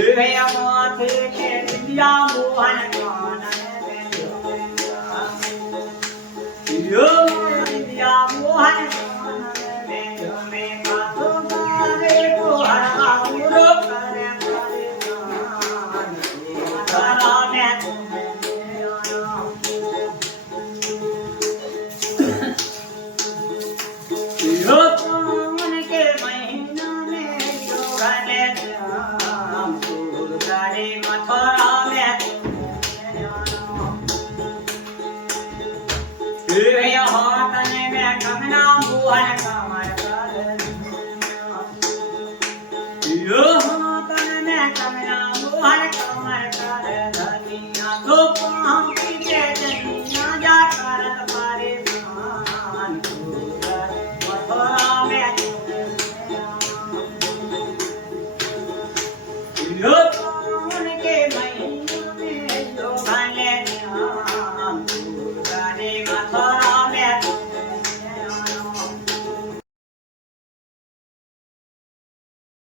माथे के विद्या मोहन यो विद्या मोहन में कातो गावे को हरा उरो करे तारा में यो कौन के महीना में यो घने गाड़ी मथुरा में हाथने में कंगना मोहन कमर कर यो हाथने में कंगना मोहन कमर कर धनिया तो हम पीछे जनिया जा कर पारे मान मथुरा में यो